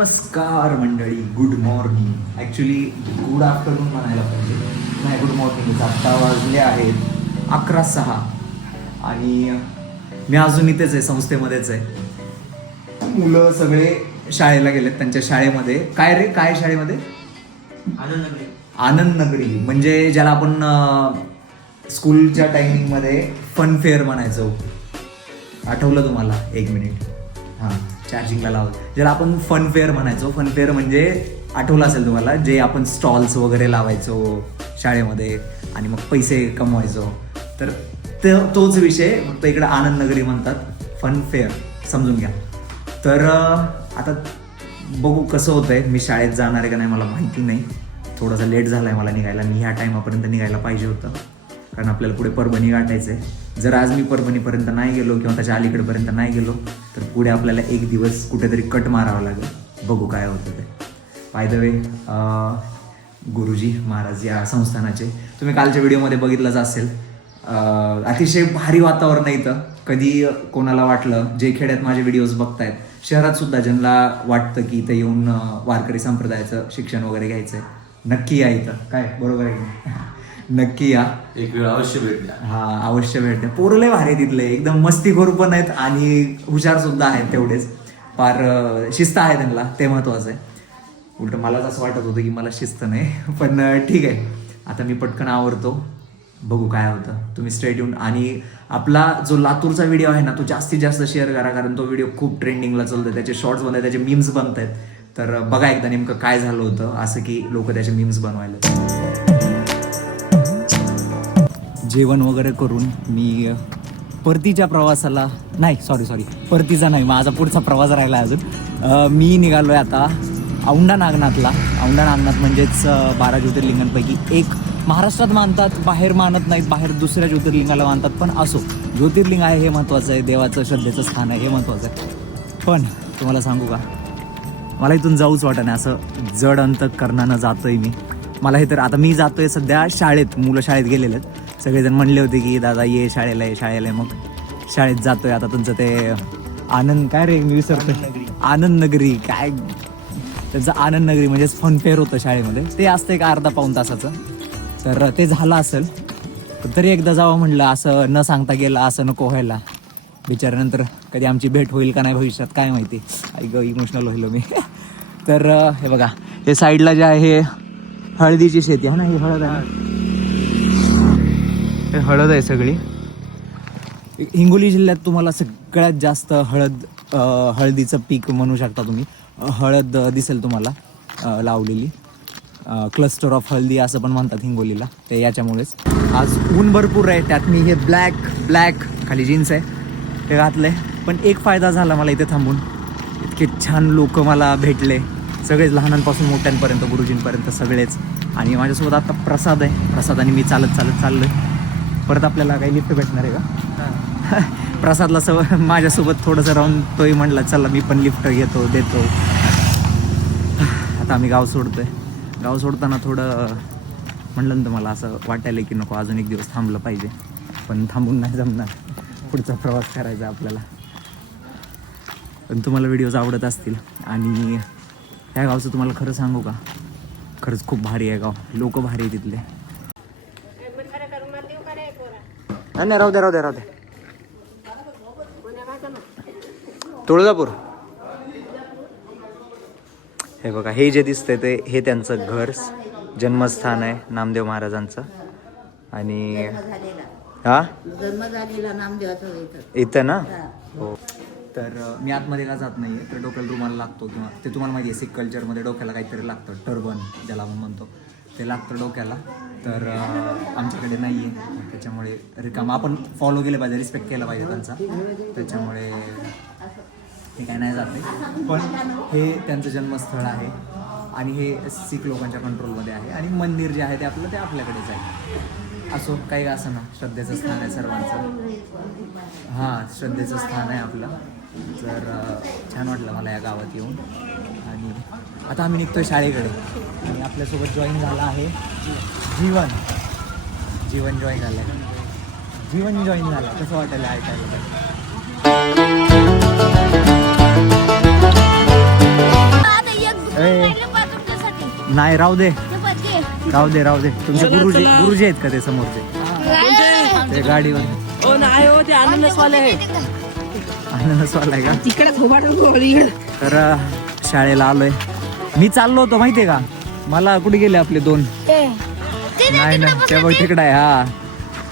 नमस्कार मंडळी, good morning. Actually good afternoon म्हणायला पाहिजे, नाही गुड मॉर्निंग. आत्ता वाजले आहेत 11:06 आणि मी अजून इथेच आहे, संस्थेमध्येच आहे. मुलं सगळे शाळेला गेलेत त्यांच्या शाळेमध्ये. काय रे, काय शाळेमध्ये? आनंद नगरी, म्हणजे ज्याला आपण स्कूलच्या टायमिंगमध्ये फन फेअर म्हणायचो. आठवलं तुम्हाला? एक मिनिट, हां चार्जिंगला लावलं. ज्याला आपण फन फेअर म्हणायचो. फन फेअर म्हणजे आठवलं असेल तुम्हाला, जे आपण स्टॉल्स वगैरे लावायचो शाळेमध्ये आणि मग पैसे कमवायचो. तर तोच विषय, फक्त इकडे आनंद नगरी म्हणतात, फन फेअर, समजून घ्या. तर आता बघू कसं होतंय. मी शाळेत जाणार आहे का नाही मला माहिती नाही. थोडासा लेट झाला आहे मला निघायला. मी ह्या टायमापर्यंत निघायला पाहिजे होतं, कारण आपल्याला पुढे परभणी गाठायचं आहे. जर आज मी परभणीपर्यंत नाही गेलो किंवा त्याच्या अलीकडेपर्यंत नाही गेलो तर पुढे आपल्याला एक दिवस कुठेतरी कट मारावा लागेल. बघू काय होतं ते. बाय द वे, गुरुजी महाराज या संस्थानाचे तुम्ही कालच्या व्हिडिओमध्ये बघितलंच असेल. अतिशय भारी वातावरण आहे इथं. कधी कोणाला वाटलं, जे खेड्यात माझे व्हिडिओज बघतायत, शहरात सुद्धा ज्यांना वाटतं की इथं येऊन वारकरी संप्रदायाचं शिक्षण वगैरे घ्यायचं आहे, नक्की या इथं. काय बरोबर आहे की नक्की या, एक वेळ अवश्य भेट द्या. हा, अवश्य भेट द्या. पोरं लय भारी तिथले, एकदम मस्तीखोर पण आहेत आणि हुशार सुद्धा आहेत तेवढेच. फार शिस्त आहे त्यांना, ते महत्वाचं आहे. उलट मलाच असं वाटत होतं की मला शिस्त नाही, पण ठीक आहे. आता मी पटकन आवरतो, बघू काय होतं. तुम्ही स्ट्रेट येऊन, आणि आपला जो लातूरचा व्हिडिओ आहे ना, तो जास्तीत जास्त शेअर करा, कारण तो व्हिडिओ खूप ट्रेंडिंगला चालतो. त्याचे शॉर्ट्स बनतात, त्याचे मीम्स बनत आहेत. तर बघा एकदा नेमकं काय झालं होतं असं की लोक त्याचे मीम्स बनवायला. जेवण वगैरे करून मी परतीच्या प्रवासाला, नाही सॉरी परतीचा नाही, माझा पुढचा प्रवास राहिला अजून. मी निघालो आहे आता औंढा नागनाथला. औंढा नागनाथ म्हणजेच 12 ज्योतिर्लिंगांपैकी एक. महाराष्ट्रात मानतात, बाहेर मानत नाहीत, बाहेर दुसऱ्या ज्योतिर्लिंगाला मानतात. पण असो, ज्योतिर्लिंग आहे हे महत्त्वाचं आहे, देवाचं श्रद्धेचं स्थान आहे हे महत्त्वाचं आहे. पण तुम्हाला सांगू का, मला इथून जाऊच वाटत नाही. असं जड अंतःकरणानं जातोय मी. मला हे तर आता मी जातोय सध्या शाळेत, मुलं शाळेत गेलेले आहेत. सगळेजण म्हणले होते की दादा ये शाळेला आहे. मग शाळेत जातोय आता. तुमचं ते आनंद, काय रे मी विसरतोय, आनंद नगरी, काय त्यांचं आनंद नगरी म्हणजेच फन फेअर होतं शाळेमध्ये. ते असतं एक अर्धा पाऊण तासाचं. तर ते झालं असेल, तरी एकदा जावं म्हणलं. असं न सांगता गेलं, असं नको व्हायला. बिचाऱ्यानंतर कधी आमची भेट होईल का नाही भविष्यात काय माहिती. इमोशनल होईल मी. तर हे बघा, हे साईडला जे आहे हे हळदीची शेती आहे ना, ही हळद आहे, हे हळद आहे सगळी. हिंगोली जिल्ह्यात तुम्हाला सगळ्यात जास्त हळदीचं पीक म्हणू शकता तुम्ही. हळद दिसेल तुम्हाला लावलेली. क्लस्टर ऑफ हल्दी असं पण म्हणतात हिंगोलीला, ते याच्यामुळेच. आज ऊन भरपूर आहे, त्यात मी हे ब्लॅक खाली जीन्स आहे ते घातलंय. पण एक फायदा झाला मला इथे थांबून, इतके छान लोक मला भेटले, सगळेच लहानांपासून मोठ्यांपर्यंत, गुरुजींपर्यंत सगळेच. आणि माझ्यासोबत आता प्रसाद आहे. प्रसादाने मी चालत चाललोय. परत आपल्याला काही लिफ्ट भेटणार आहे का? प्रसादला माझ्यासोबत थोडंसं राहून तोही म्हणला चला मी पण लिफ्ट देतो. आता आम्ही गाव सोडतोय. गाव सोडताना थोडं म्हणलं ना, मला असं वाटायला की नको अजून एक दिवस थांबलं पाहिजे, पण थांबून नाही जमणार. पुढचा प्रवास करायचा आपल्याला. पण तुम्हाला व्हिडिओज आवडत असतील. आणि ह्या गावचं तुम्हाला खरं सांगू का, खरंच खूप भारी आहे गाव. लोक भारी आहे तिथले. नाही राहू दे. तुळजापूर. हे बघा, हे जे दिसतंय ते हे त्यांचं घर, जन्मस्थान आहे नामदेव महाराजांचं. आणि हा जन्म झालेला नामदेवाचा इथं ना. हो. तर मी आतमध्ये का जात नाही आहे. तर डोक्याला रुमाल लागतो, किंवा ते तुम्हाला माहिती आहे सिख कल्चरमध्ये डोक्याला काहीतरी लागतं, टर्बन ज्याला आपण म्हणतो, ते लागतं डोक्याला. तर आमच्याकडे नाही आहे, त्याच्यामुळे रिकाम आपण फॉलो केलं पाहिजे, रिस्पेक्ट केला पाहिजे त्यांचा. त्याच्यामुळे हे काय नाही जाते. पण हे त्यांचं जन्मस्थळ आहे आणि हे सीख लोकांच्या कंट्रोलमध्ये आहे. आणि मंदिर जे आहे ते आपल्याकडेच आहे. असो काही असं ना, श्रद्धेचं स्थान आहे सर्वांचं. हां, श्रद्धेचं स्थान आहे आपलं. तर छान वाटलं मला या गावात येऊन. आणि आता आम्ही निघतोय शाळेकडे. आणि आपल्यासोबत जॉईन झाला आहे जीवन जॉईन झालं आहे. जीवन जॉईन झालं. कसं वाटेल ऐकायला? ए, नाही राहू दे राहू दे राहू दे. तुमचे गुरुजी आहेत का ते समोरचे ते गाडीवर? हो नाही हो ते आनंदवाले आहे आनंदवाला आहे का? तिकडे तर शाळेला आलोय. मी चाललो होतो माहितीये का, मला कुठे गेले आपले दोन? नाही ना ते बघ तिकडे आहे. हा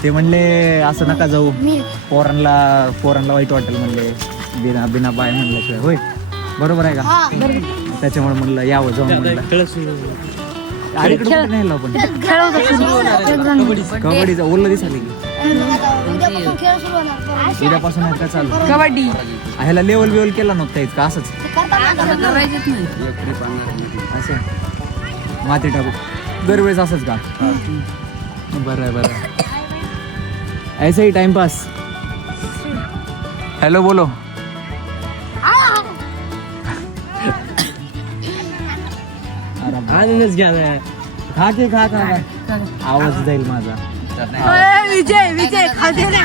ते म्हणले असं नका जाऊ, पोरांना वाईट वाटेल म्हणले, बिना बाय म्हणल्याशिवाय. होय बरोबर आहे का? त्याच्यामुळे म्हणलं यावं जाऊन म्हणलं. अरे इकडे कुठे नाही आपण कबड्डीचं ओरलं दिसायला की उद्यापासून आहेत का चालू कबड्डी ह्याला लेवल बिवल केला नव्हता का? असंच असं माती टाकू दरवेळेस असंच का? बरं आहे बरं आहे. ऐसा ही टाइमपास. हॅलो बोलो. आनंदच घ्या खा के खा खा आवाज जाईल माझा. विजय खाते ना.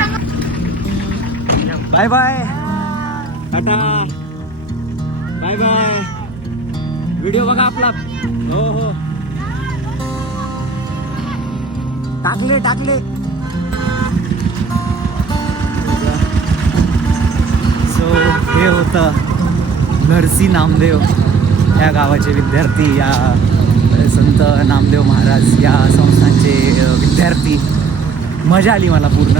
Bye bye tata bye bye. Video बघा आपला. हो हो टाकले. सो हे होतं नरसी नामदेव या गावाचे विद्यार्थी, या संत नामदेव महाराज या संस्थांचे विद्यार्थी. मजा आली मला पूर्ण.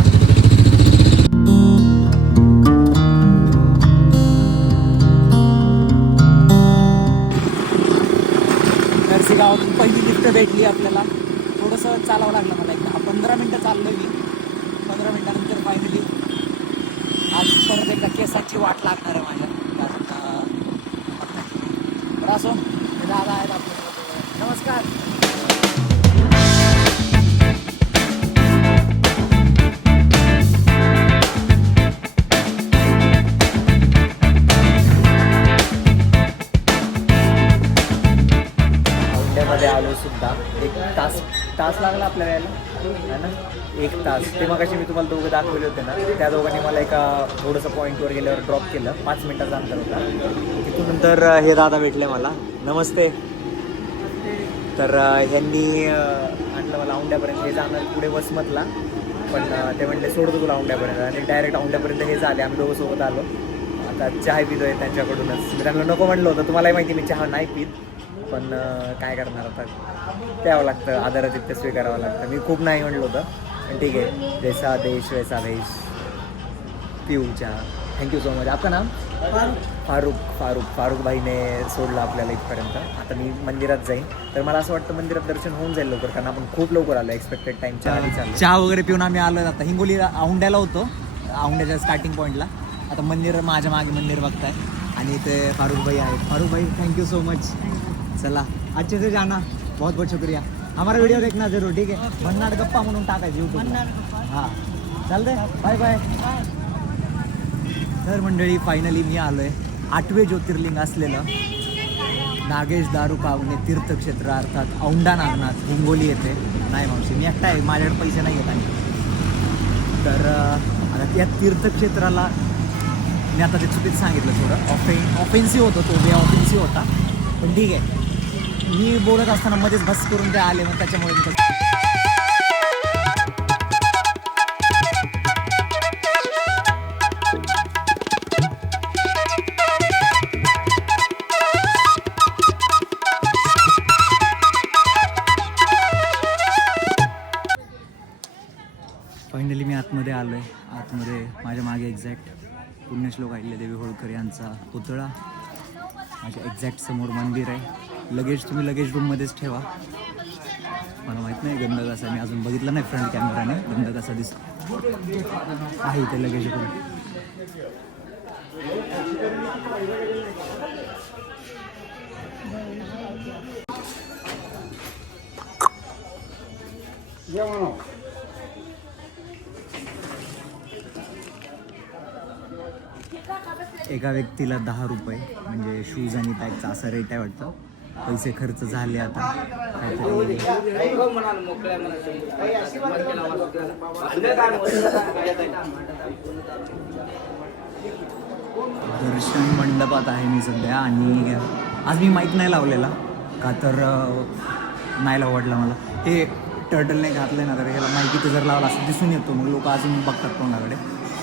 नरसी गावातून पहिली लिफ्ट भेटली आपल्याला. थोडंसं चालावं लागलं मला. एकदा 15 मिनटं चाललो मी. 15 मिनटानंतर फायनली आज परत एकदा केसाची वाट लागणार आहे माझ्या. तर असो हे दादा आहेत आपल्यासोबत. नमस्कार. औंढ्यामध्ये आलो सुद्धा. एक तास लागला आपल्याला यायला है ना. 1 तास. ते मगाशी मी तुम्हाला दोघं दाखवले होते ना, त्या दोघांनी मला एका थोडंसं पॉईंटवर गेल्यावर ड्रॉप केलं. 5 मिनटाचा अंतर होता. तिथून नंतर हे दादा भेटले मला. नमस्ते. तर ह्यांनी आणलं मला औंढ्यापर्यंत. हे जाणार पुढे वसमतला, पण ते म्हणले सोडतो तुला औंढ्यापर्यंत, आणि डायरेक्ट औंढ्यापर्यंत हे झाले. आम्ही दोघं सोबत आलो. आता चहा पितोय त्यांच्याकडूनच. मी त्यांना नको म्हणलं होतं. तुम्हालाही माहिती मी चहा नाही पित, पण काय करणार आता, प्यावं लागतं. आदरातिथ्य स्वीकारावं लागतं. मी खूप नाही म्हणलं होतं, पण ठीक आहे. जैसा देश वैसा देश. पिऊ चहा. Thank you so much. आपका नाम? फारूक भाईने सोडलं आपल्याला इथपर्यंत. आता मी मंदिरात जाईन. तर मला असं वाटतं मंदिरात दर्शन होऊन जाईल लवकर, कारण आपण खूप लवकर आलो. एक्सपेक्टेड टाईमच्या आधी चालू. चहा वगैरे पिऊन आम्ही आलो. आता हिंगोलीला औंढ्याला होतो, औंढ्याच्या स्टार्टिंग पॉईंटला. आता मंदिर माझ्या मागे मंदिर बघताय, आणि ते फारूक भाई आहेत. फारूक भाई थैंक यू सो मच. चला अच्छे से जाना. बहुत बहुत शुक्रिया. हमारा वीडियो देखना जरूर. ठीक है. भन्नाड गप्पा म्हणून टाकायचं यूट्यूबला. हां चालतंय. Bye bye. तर मंडळी फायनली मी आलो आहे 8वे ज्योतिर्लिंग असलेलं नागेश दारू कावणे तीर्थक्षेत्र, अर्थात औंढा नागनाथ, हिंगोली येथे. नाही मावशी मी एकटा आहे, माझ्याकडे पैसे नाही येत. आणि तर आता त्या तीर्थक्षेत्राला मी आता ते चुकीचं सांगितलं थोडं. ऑफेन्सिव्ह होतं तो, ऑफेन्सिव्ह होता, पण ठीक आहे. मी बोलत असताना मध्येच बस करून ते आले, मग त्याच्यामुळे फायनली मी आतमध्ये आलो आहे. आतमध्ये माझ्या मागे एक्झॅक्ट पुण्यश्लोक अहिल्यादेवी होळकर यांचा पुतळा. माझ्या एक्झॅक्ट समोर मंदिर आहे. लगेज तुम्ही लगेज रूममध्येच ठेवा. मला माहीत नाही गंध कसा, मी अजून बघितलं नाही फ्रंट कॅमेराने गंध कसा दिसतो. आहे इथे लगेज रूम. एका व्यक्तीला 10 रुपये, म्हणजे शूज आणि बॅगचा असा रेट आहे वाटतं. पैसे खर्च झाले आता काहीतरी. दर्शन मंडपात आहे मी सध्या, आणि आज मी माईक नाही लावलेला का तर नाही आवडला मला. हे टर्टलने घातलं ना तर ह्याला माईक इथं जर लावला असं दिसून येतो, मग लोक अजून बघतात तोंडाकडे.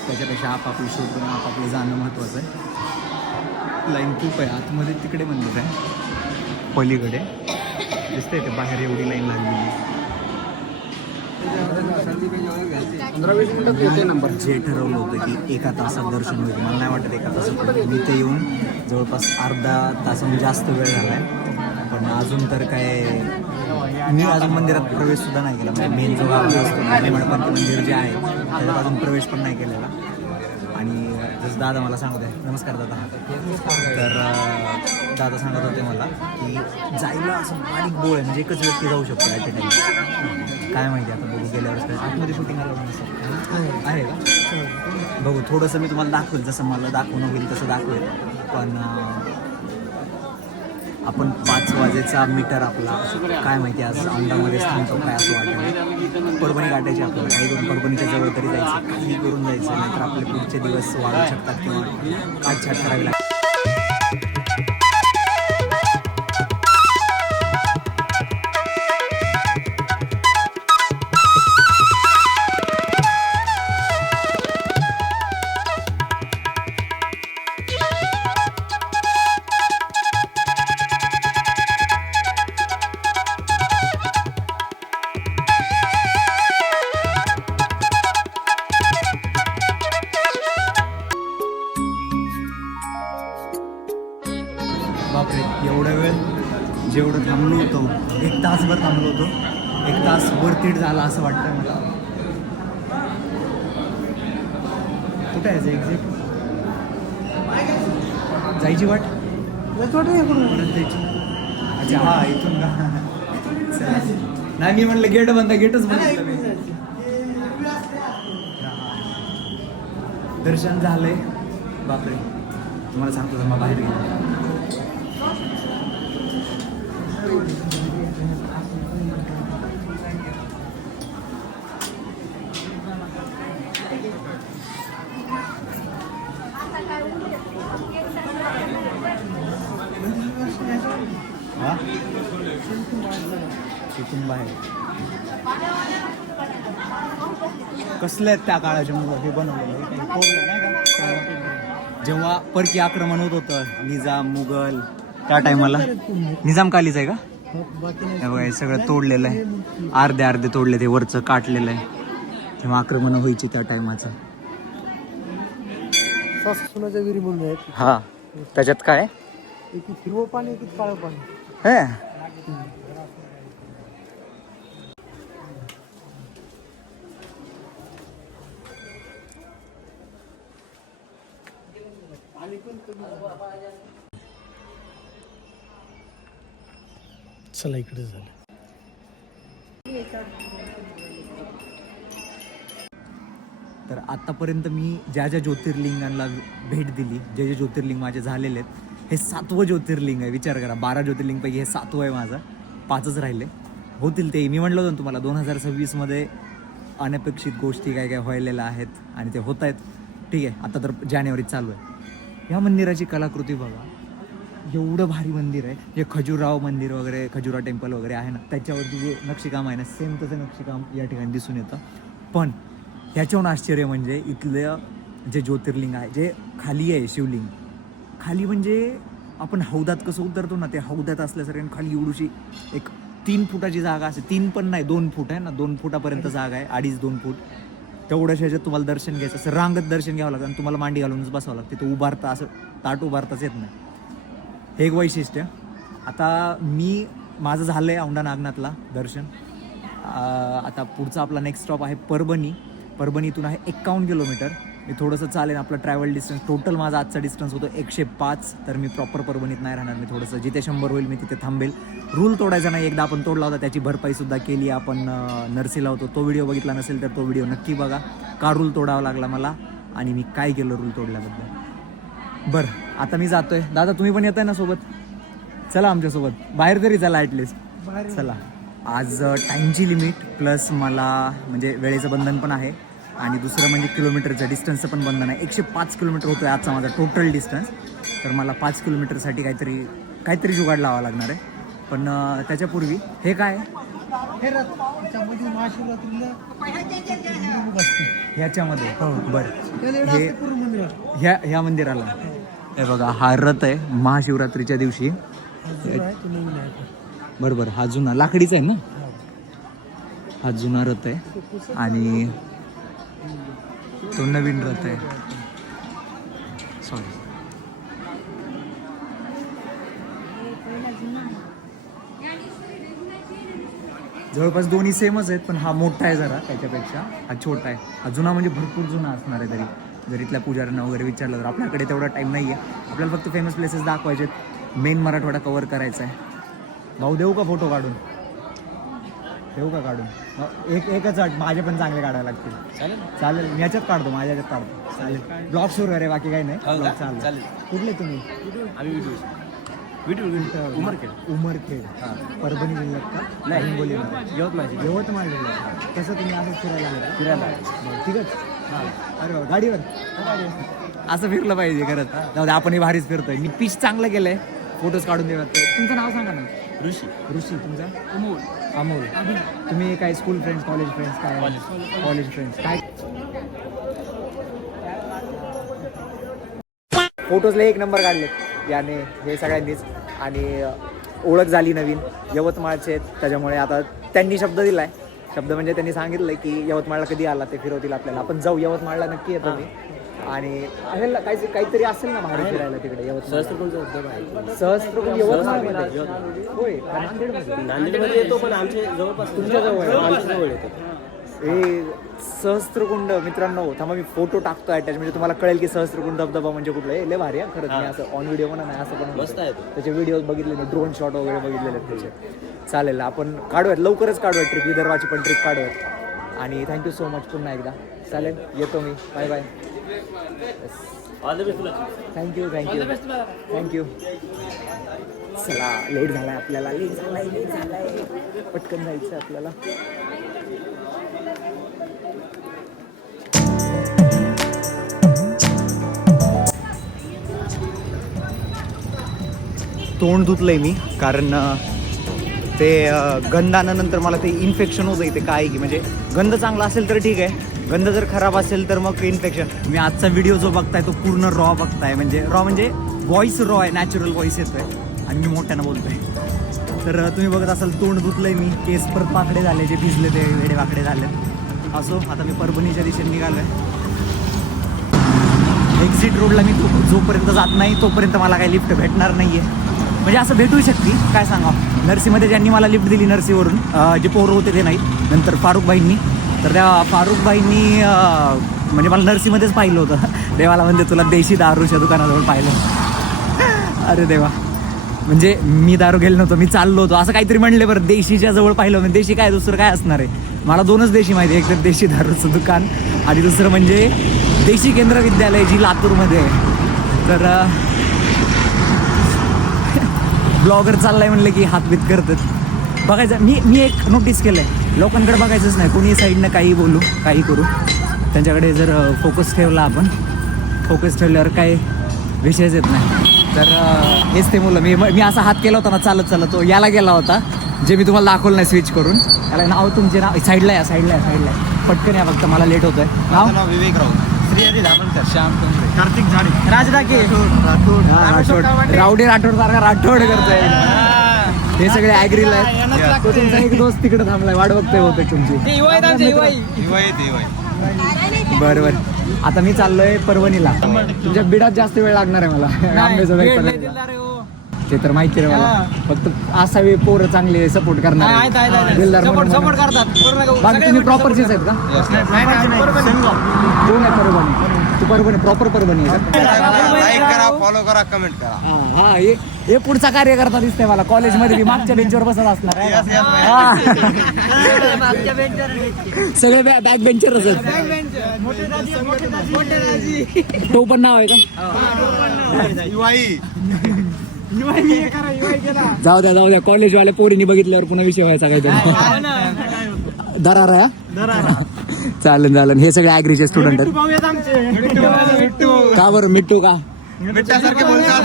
त्याच्यापेक्षा आपापली शोध करून आपापले जाणं महत्त्वाचं आहे. लाईन खूप आहे आतमध्ये, तिकडे मंदिर आहे पलीकडे दिसतंय ते बाहेर एवढी लाईन लागलेली. जे ठरवलं होतं की 1 तासात दर्शन होईल, मला नाही वाटत 1 तासात. मी ते येऊन जवळपास अर्धा तासाहून जास्त वेळ झाला आहे, पण अजून तर काय मी अजून मंदिरात प्रवेशसुद्धा नाही केला. म्हणजे मेन जो गाव असतो मणिमंडपंत मंदिर जे आहे त्याच्यात अजून प्रवेश पण नाही केलेला. आणि जसं दादा मला सांगत आहे, नमस्कार दादा. तर दादा सांगत होते मला की जायला असं बारीक बोळ आहे, म्हणजे एकच व्यक्ती जाऊ शकतो ॲट ए टाईम. काय माहिती आता बघू गेल्यावरच काय. आतमध्ये शूटिंग आहे का? बघू थोडंसं मी तुम्हाला दाखवेल, जसं मला दाखवणं होईल तसं दाखवेल. पण आपण 5 वाजेचा मीटर आपला काय माहिती आज औंधामध्येच थांबतो काय असं वाटतं. परभणी गाठायची आपल्याला, काही करून परभणीच्या जवळ तरी जायचं, काही करून जायचं, नाहीतर आपले पुढचे दिवस वाढू शकतात किंवा काटछाट करावी लागते. बापरे, एवढा वेळ जेवढं थांबलो होतो, 1 तासभर थांबलो होतो, 1 तास वरतीड झाला असं वाटतं मला. कुठे आहे एक्झॅक्ट जायची वाट? परत जायची. अच्छा हा इथून का? नाही मी म्हणलं गेट बंद, गेटच बंद. दर्शन झालंय. बापरे, तुम्हाला सांगतो जर मग बाहेर गेलो. हा तिथून बाहेर कसले आहेत त्या काळाचे मुलं हे बनवलेलं काही तोडलं नाही का? जेव्हा परकी आक्रमण होत होतं निजाम मुघल त्या टायमाला. निजाम कालीच आहे का? हे बघा हे सगळं तोडलेलं आहे, अर्धे अर्धे तोडले, ते वरचं काटलेलं आहे. तेव्हा आक्रमण व्हायची त्या टायमाचं. हा त्याच्यात काय हिरवं पाणी काळं पाणी हे चला इकडे झालं. तर आतापर्यंत मी ज्या ज्या ज्योतिर्लिंगांना भेट दिली, जे जे ज्योतिर्लिंग माझे झालेले आहेत, हे 7वं ज्योतिर्लिंग आहे. विचार करा, 12 ज्योतिर्लिंगपैकी हे 7वं आहे माझं. 5च राहिले, होतील ते. मी म्हणलं होतं तुम्हाला 2026मध्ये अनपेक्षित गोष्टी काय काय व्हायलेल्या आहेत आणि ते होत आहेत. ठीक आहे, आता तर जानेवारीत चालू आहे. ह्या मंदिराची कलाकृती बघा, एवढं भारी मंदिर आहे. जे खजुराव मंदिर वगैरे, खजुराव टेम्पल वगैरे आहे ना, त्याच्यावरती जे नक्षीकाम आहे ना, सेम तसं नक्षीकाम या ठिकाणी दिसून येतं. पण ह्याच्याहून आश्चर्य म्हणजे इथलं जे ज्योतिर्लिंग आहे, जे खाली आहे शिवलिंग, खाली म्हणजे आपण हौदात कसं उतरतो ना, ते हौदात असल्यासारखं खाली एवढीशी एक 3 फुटाची जागा असते. 3 पण नाही, 2 फूट आहे ना, 2 फुटापर्यंत जागा आहे, 2.5-2 फूट. तेवढ्याच ह्याच्यात तुम्हाला दर्शन घ्यायचं असं रांगत दर्शन घ्यावं लागतं आणि तुम्हाला मांडी घालूनच बसावं लागतं. तिथं उभारता असं ताट उभारताच येत नाही. हे एक वैशिष्ट्य. आता माझं झालं आहे औंढा नागनाथला दर्शन. आता पुढचा आपला नेक्स्ट स्टॉप आहे परभणी. परभणीतून आहे 51 किलोमीटर. मी थोडंसं चालेल. आपलं ट्रॅव्हल डिस्टन्स टोटल माझा आजचा डिस्टन्स होतो 105. तर मी प्रॉपर परभणीत नाही राहणार. मी थोडंसं जिथे 100 होईल मी तिथे थांबेल. रूल तोडायचा नाही. एकदा आपण तोडला होता, त्याची भरपाईसुद्धा केली आपण. नरसीला होतो, तो व्हिडिओ बघितला नसेल तर तो व्हिडिओ नक्की बघा, का रूल तोडावा लागला मला आणि मी काय केलं रूल तोडल्याबद्दल. बरं, आता मी जातोय. दादा तुम्ही पण येत आहे ना सोबत? चला आमच्यासोबत बाहेर तरी चला ॲटलिस्ट. चला. आज टाईमची लिमिट प्लस मला म्हणजे वेळेचं बंधन पण आहे आणि दुसरं म्हणजे किलोमीटरचं डिस्टन्सचं पण बंधन आहे. 105 किलोमीटर होतो आहे आजचा माझा टोटल डिस्टन्स. तर मला 5 किलोमीटरसाठी काहीतरी काहीतरी जुगाड लावा लागणार आहे. पण त्याच्यापूर्वी हे काय हे रथ त्याच्यामध्ये महाशिवरात्रीला उभं असते. ह्याच्यामध्ये बरं त्याला एवढं हे असते पूर्ण मंदिरात. ह्या मंदिराला हे बघा हा रथ आहे महाशिवरात्रीच्या दिवशी. हा जुना आहे, तो नवीन आहे आता. बरोबर हा जुना लाकडीचा आहे ना. हा जुना रथ आहे आणि तो नवीन रथ आहे. सॉरी जवळपास दोन्ही सेमच आहेत पण हा मोठा आहे जरा त्याच्यापेक्षा हा छोटा आहे. हा जुना म्हणजे भरपूर जुना असणार आहे. तरी जर इथल्या पुजाऱ्यांना वगैरे विचारलं तर आपल्याकडे तेवढा टाईम नाही आहे. आपल्याला फक्त फेमस प्लेसेस दाखवायचे आहेत. मेन मराठवाडा कवर करायचा आहे. भाऊ देऊ का फोटो काढून देऊ का काढून एकच अट माझे पण चांगले काढायला लागतील. चालेल मी याच्यात काढतो माझ्या याच्यात काढतो. चालेल ब्लॉग सुरू आहे वाकी काही नाही. ब्लॉग चालेल. कुठले तुम्ही उमरखेड परभणी जिल्ह्यात का नाही हिंगोली यवतमाळ जिल्ह्यात. कसं तुम्ही असं फिरायला ठीकच. अरे बाबा गाडीवर असं फिरलं पाहिजे खरंच. जाऊ दे आपणही भारीच फिरतोय. मी पिच चांगलं केलंय. फोटोज काढून देणार. तुमचं नाव सांगा ना. ऋषी तुमचा अमोल. तुम्ही काय स्कूल फ्रेंड्स कॉलेज फ्रेंड्स काय कॉलेज फ्रेंड्स काय फोटोजला एक नंबर काढले याने हे सगळ्यांनीच. आणि ओळख झाली नवीन यवतमाळचे आहेत त्याच्यामुळे आता त्यांनी शब्द दिलाय. शब्द म्हणजे त्यांनी सांगितलंय की यवतमाळला कधी आला ते फिरवतील आपल्याला. आपण जाऊ यवतमाळला नक्की येतो मी. आणि असेल काहीतरी असेल ना बाहेर फिरायला तिकडे यवतमाळ. सहस्त्रकुंड यवतमाळमध्ये होय नांदेडमध्ये येतो पण आमच्या जवळपास तुमच्या जवळ आमच्या जवळ येतो. हे सहस्त्रकुंड मित्रांनो थांबा मी फोटो टाकतो अटॅच म्हणजे तुम्हाला कळेल की सहस्त्रकुंड धबधबा म्हणजे कुठलं आहे. लय भारी आहे खरंच. मी असं ऑन व्हिडिओ म्हणा नाही असं पण मस्त आहे तो. त्याचे व्हिडिओज बघितले मी. ड्रोन शॉट वगैरे बघितलेले आहेत त्याचे. चालेल आपण काढूयात लवकरच काढूयात ट्रिप. विदर्भाची पण ट्रिप काढूयात. आणि थँक्यू सो मच पुन्हा एकदा. चालेल येतो मी. Bye bye. All the best तुला. Thank you thank you. चला लेट झालाय आपल्याला. लेट झालाय पटकन जायचं आपल्याला. तोंड धुतलंय मी कारण ते गंधानंतर मला ते इन्फेक्शन होतं इथे काय की म्हणजे गंध चांगला असेल तर ठीक आहे. गंध जर खराब असेल तर मग इन्फेक्शन. मी आजचा व्हिडिओ जो बघताय तो पूर्ण रॉ बघताय. म्हणजे रॉ म्हणजे व्हॉइस रॉ आहे. नॅचरल व्हॉइस येतोय आणि मी मोठ्यानं बोलतोय. तर तुम्ही बघत असाल तोंड धुतलंय मी. केस परत वाकडे झाले जे भिजले ते वेडे वाकडे झाले. असो आता मी परभणीच्या दिशेने निघालोय. एक्झिट रोडला मी जोपर्यंत जात नाही तोपर्यंत मला काही लिफ्ट भेटणार नाहीये. म्हणजे असं भेटू शकते काय सांगा. नर्सीमध्ये ज्यांनी मला लिफ्ट दिली नर्सीवरून जे पोरं होते ते नाहीत नंतर फारुखबाईंनी. तर त्या फारुखबाईंनी म्हणजे मला नर्सीमध्येच पाहिलं होतं. देवाला म्हणजे तुला देशी दारूच्या दुकानाजवळ पाहिलं. अरे देवा म्हणजे मी दारू गेलो नव्हतो मी चाललो होतो असं काहीतरी म्हणले. बरं देशीच्या जवळ पाहिलं म्हणजे देशी काय दुसरं काय असणार आहे. मला दोनच देशी माहिती आहे. एक तर देशी दारूचं दुकान आणि दुसरं म्हणजे देशी केंद्र विद्यालय जी लातूरमध्ये आहे. तर ब्लॉगर चाललाय म्हणलं की हातबीत करतात. बघायचं मी एक नोटीस केलं आहे लोकांकडे बघायचंच नाही. कोणी साईडनं काही बोलू काही करू त्यांच्याकडे जर फोकस ठेवला आपण फोकस ठेवल्यावर काय विषयच येत नाही. तर हेच ते मुलं मी असा हात केला होता ना चालत तो याला गेला होता जे मी तुम्हाला दाखवलं नाही स्विच करून. त्याला नाव तुमचे नाव साईडला या पटकन या फक्त मला लेट होत आहे. नाव विवेक राऊत, श्रीहरी धामणकर, श्याम टोंगरे, कार्तिक झाडे, राजडाके, रावडी राठोड सारखा राठोड करतोय. हे सगळे ॲग्रीला आहेत. तो तुमचा एक दोस्त तिकडे थांबलाय वाट बघतोय होते तुमची. बरं आता मी चाललोय परभणीला. तुमच्या बिडात जास्त वेळ लागणार आहे मला आंब्याचा वेळ करायला. ते तर माहिती आहे मला. फक्त असावे पोरं चांगले सपोर्ट करणार सपोर्ट करतात. बाकी तुम्ही प्रॉपरचेच आहेत का. कोण आहे परभणी. तू परभणी प्रॉपर परभणी आहे का. लाईक करा, फॉलो करा, कमेंट करा. हा हे पुढचा कार्यकर्ता दिसतंय मला. कॉलेजमध्ये मी मागच्या बेंचवर बसत असणार आहे. सगळे बॅक बेंचरच आहेत. तो पण नाव आहे का. जाऊ द्या कॉलेजवाले पोरीनी बघितल्यावर पुन्हा विषय व्हायचा काहीतरी. दरारा चालेल. हे सगळे ॲग्रीचे स्टुडंट आहेत. का बरं मिट्टू का मिठासारखे बोलतात.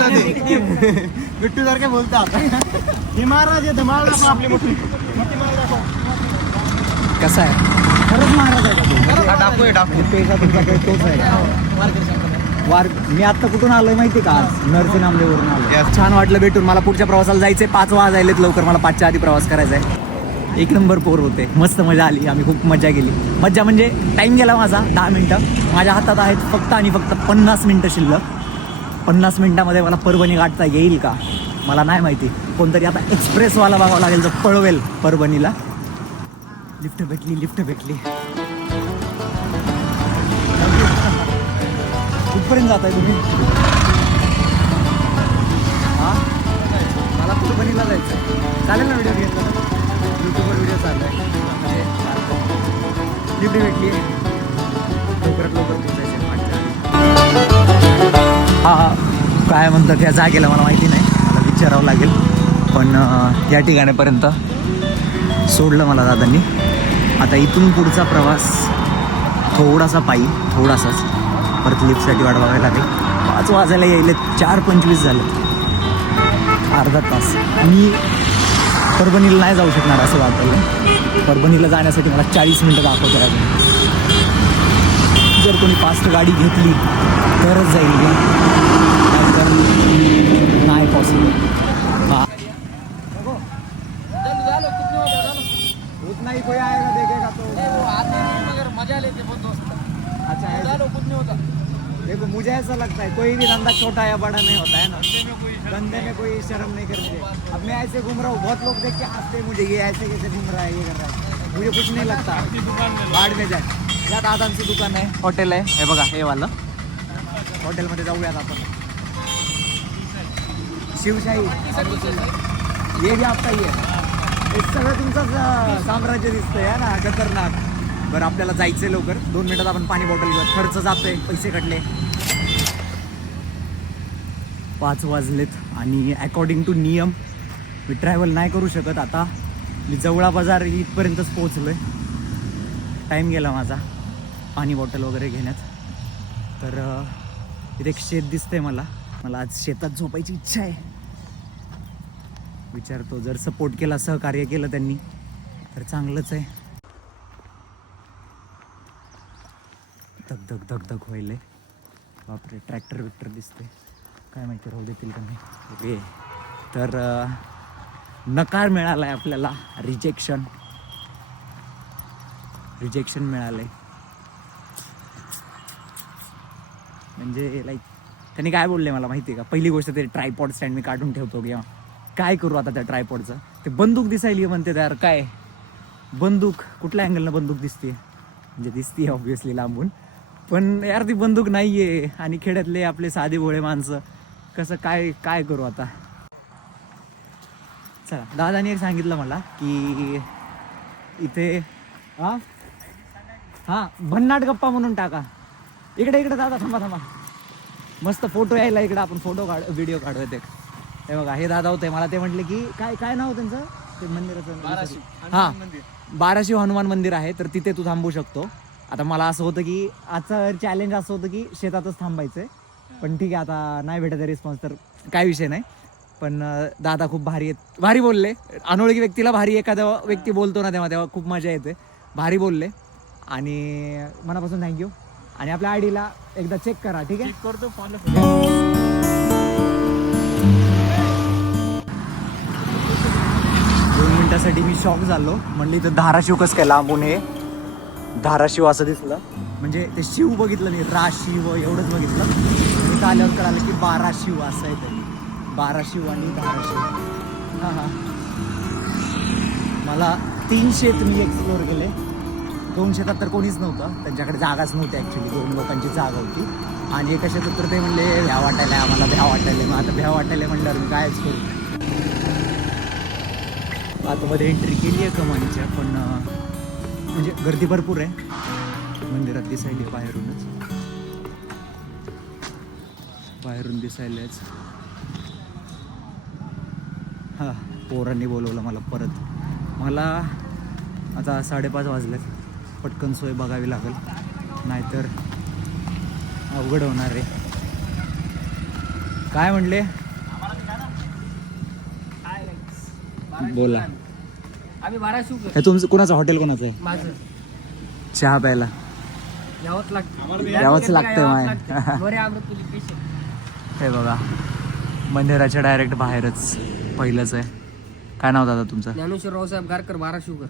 बिट्टू सारखे बोलतात हे महाराज येतं माळ दाखव आपली मोठी मोठी माळ दाखव कसा आहे खरंच महाराज आहे का टाकू तो पेशा तुमचा काही तोच आहे का? मी आता कुठून आलोय माहिती का आज नरसी नामदेववरून आलो Yes. छान वाटलं भेटून मला पुढच्या प्रवासाला जायचंय 5 वाजायलेत लवकर मला 5च्या आधी प्रवास करायचा आहे 1 नंबर पोर होते मस्त मजा आली आम्ही खूप मजा केली मजा म्हणजे टाइम गेला माझा 10 मिनिटं माझ्या हातात आहेत फक्त आणि फक्त 50 मिनिटं शिल्लक 50 मिनिटामध्ये मला परभणी गाठता येईल का मला नाही माहिती कोणतरी आता एक्सप्रेसवाला बघावं लागेल जो पळवेल परभणीला लिफ्ट भेटली कुठपर्यंत जाताय तुम्ही हा मला परभणीला जायचं आहे चालेल ना व्हिडिओ घेतला यूट्यूबवर व्हिडिओ चाललाय लिफ्ट भेटली लवकरात लवकर पोचायचं हा काय म्हणतात त्या जागेला मला माहिती नाही मला विचारावं लागेल पण या ठिकाणापर्यंत सोडलं मला दादांनी आता इथून पुढचा प्रवास थोडासा पायी थोडासाच परत लिफ्टसाठी वाट बघायला लागेल 5 वाजायला यायले 4:25 झाले अर्धा तास मी परभणीला नाही जाऊ शकणार असं वाटलं परभणीला जाण्यासाठी मला 40 मिनटं दाखवते अजून जर कोणी फास्ट गाडी घेतली तरच जाईल मी नाहीतर नाही पॉसिबल हा उतना ही कोई आएगा देखेगा तो मजा लेते बहुत दोस्त अच्छा है कुछ नहीं होता देखो मुझे ऐसा लगता है कोई भी धंधा छोटा या बड़ा नहीं होता है ना धंधे में कोई शर्म नहीं करनी चाहिए अब मैं ऐसे घूम रहा हूँ बहुत लोग देख के हंसते मुझे ये ऐसे कैसे घूम रहा है ये कर रहा है मुझे कुछ नहीं लगता बाढ़ में जाए या दादांचं दुकान आहे हॉटेल आहे हे बघा हे वालं हॉटेलमध्ये जाऊयात आपण शिवशाही ये भी आपका ही आहे हे सगळं तुमचं साम्राज्य दिसतंय ना खतरनाक बरं आपल्याला जायचंय लवकर 2 मिनिटात आपण पाणी बॉटल घेऊ खर्च जातोय पैसे कटले 5 वाजलेत आणि अकॉर्डिंग टू नियम मी ट्रॅव्हल नाही करू शकत आता मी जवळा बाजार इथपर्यंतच पोहोचलोय टाईम गेला माझा पाणी बॉटल वगैरे घेण्यात तर इथे एक शेत दिसतंय मला आज शेतात झोपायची इच्छा आहे विचारतो जर सपोर्ट केला सहकार्य केलं त्यांनी तर चांगलंच आहे धक धक धक धक व्हायले बापरे ट्रॅक्टर विक्टर दिसते काय माहिती राहू देतील का नाही ओके तर नकार मिळाला आहे आपल्याला रिजेक्शन मिळालं आहे म्हणजे लाईक त्यांनी काय बोलले मला माहिती आहे का पहिली गोष्ट ते ट्रायपॉड स्टँड मी काढून ठेवतो किंवा काय करू आता त्या ट्रायपॉडचं ते बंदूक दिसायली म्हणते त्यावर काय बंदूक कुठल्या अँगलनं बंदूक दिसते म्हणजे दिसते ऑब्व्हियसली लांबून पण यार ती बंदूक नाही आहे आणि खेड्यातले आपले साधे भोळे माणसं कसं काय करू आता चला दादाने एक सांगितलं मला की इथे हां भन्नाट गप्पा म्हणून टाका इकडे दादा थांबा मस्त फोटो यायला इकडे आपण व्हिडिओ काढू ते हे बघा हे दादा होते मला ते म्हटले की काय नाव त्यांचं ते मंदिराचं हां 12 हनुमान मंदिर आहे तर तिथे तू थांबू शकतो आता मला असं होतं की आजचं चॅलेंज असं होतं की शेतातच थांबायचं आहे पण ठीक आहे आता नाही भेटत आहे रिस्पॉन्स तर काय विषय नाही पण दादा खूप भारी बोलले अनोळखी व्यक्तीला भारी एखादा व्यक्ती बोलतो ना तेव्हा खूप मजा येते भारी बोलले आणि मनापासून थँक्यू आणि आपल्या आयडीला एकदा चेक करा ठीक आहे करतो फॉलो 2 मिनिटासाठी मी शॉक झालो म्हणलं इथं धाराशिव कसं काय लांबून हे धाराशिव असं दिसलं म्हणजे ते शिव बघितलं नाही राशिव एवढंच बघितलं आणि आल्यावर कळालं की 12 शिव असं आहे तरी 12 शिव आणि धाराशिव हां मला 3 शेत मी एक्सप्लोअर केले 2 शेतात तर कोणीच नव्हतं त्यांच्याकडे जागाच नव्हती ॲक्च्युली 2 लोकांची जागा होती आणि एका शेतात तर ते म्हणले भ्या वाटायला आम्हाला भ्या वाटायला मग आता भ्या वाटायला म्हणल्यावर मी कायच करू आतमध्ये एंट्री केली आहे कमानीच्या पण म्हणजे गर्दी भरपूर आहे मंदिरात दिसायली बाहेरून दिसायलाच हां पोरांनी बोलवलं मला परत मला आता 5:30 वाजलेत पटकन सोय बघावी लागेल नाहीतर अवघड होणार आहे काय म्हणले बोला. आम्ही 12 हे तुमचं कोणाचं हॉटेल कोणाचं आहे? माझं चहा प्यायला यावंच लागतं यावंच लागतंय माय. बरे अमृतपुरी स्पेशल. हे बघा मंदिराच्या डायरेक्ट बाहेरच पहिलंच आहे. काय नाव दादा तुमचं? ज्ञानेश्वर रावसाहेब गारकर 12 शुगर.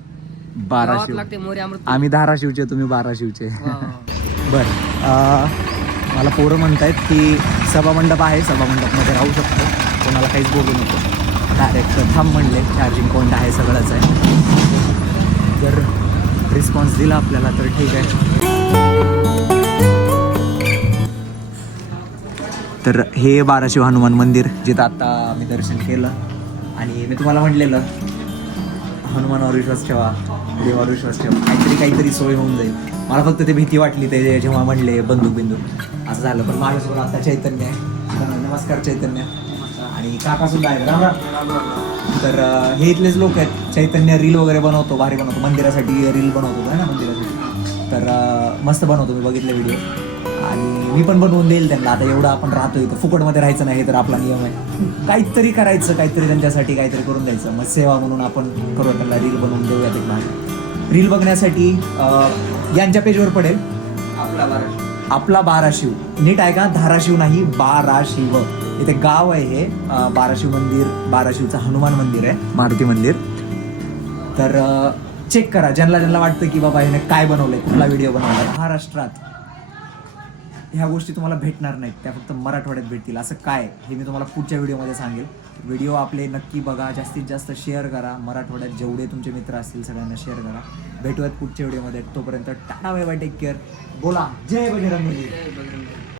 12 गावात शिव. लागते मोरे अमृत. आम्ही धाराशिवचे, तुम्ही 12 शिवचे. बर, मला पोरं म्हणतायत की सभामंडप आहे, सभामंडपमध्ये राहू शकतो, कोणाला काहीच बोलू नको, डायरेक्ट थांब म्हणले. चार्जिंग पॉईंट आहे, सगळंच आहे. जर रिस्पॉन्स दिला आपल्याला तर ठीक आहे. तर हे 12 शिव हनुमान मंदिर जिथं आता मी दर्शन केलं. आणि मी तुम्हाला म्हटलेलं हनुमानावर विश्वास ठेवा, देवावर विश्वास ठेवा, काहीतरी सोय होऊन जाईल. मला फक्त ते भीती वाटली ते जेव्हा म्हणले बंदूक असं झालं. पण माझ्यासोबत आता चैतन्य आहे. नमस्कार चैतन्य. आणि काका सुद्धा आहे. राम राम. तर हे इथलेच लोक आहेत. चैतन्य रील वगैरे बनवतो, भारी बनवतो, मंदिरासाठी रील बनवतो आहे ना, मंदिरासाठी. तर मस्त बनवतो, मी बघितले व्हिडिओ. आणि मी पण बनवून देईल त्यांना. आता एवढं आपण राहतोय तर फुकटमध्ये राहायचं नाही, हे तर आपला नियम आहे. काहीतरी करायचं, काहीतरी त्यांच्यासाठी काहीतरी करून द्यायचं. मग सेवा म्हणून आपण करू, त्यांना रील बनवून देऊयात एक भाग. रील बघण्यासाठी यांच्या पेजवर पडेल आपला 12 शिव. नीट आहे का? धाराशिव नाही, 12 शिव. इथे गाव आहे हे 12 शिव मंदिर. 12 शिवचं हनुमान मंदिर आहे, मारुती मंदिर. तर चेक करा, ज्यांना वाटतं की बाबा ह्याने काय बनवलंय, कुठला व्हिडिओ बनवलाय. महाराष्ट्रात ह्या गोष्टी तुम्हाला भेटणार नाहीत, त्या फक्त मराठवाड्यात भेटतील. असं काय हे मी तुम्हाला पुढच्या व्हिडिओमध्ये सांगेल. व्हिडिओ आपले नक्की बघा, जास्तीत जास्त शेअर करा. मराठवाड्यात जेवढे तुमचे मित्र असतील सगळ्यांना शेअर करा. भेटूयात पुढच्या व्हिडिओमध्ये. तोपर्यंत tata, bye bye, take care. बोला जय बजरंगबली.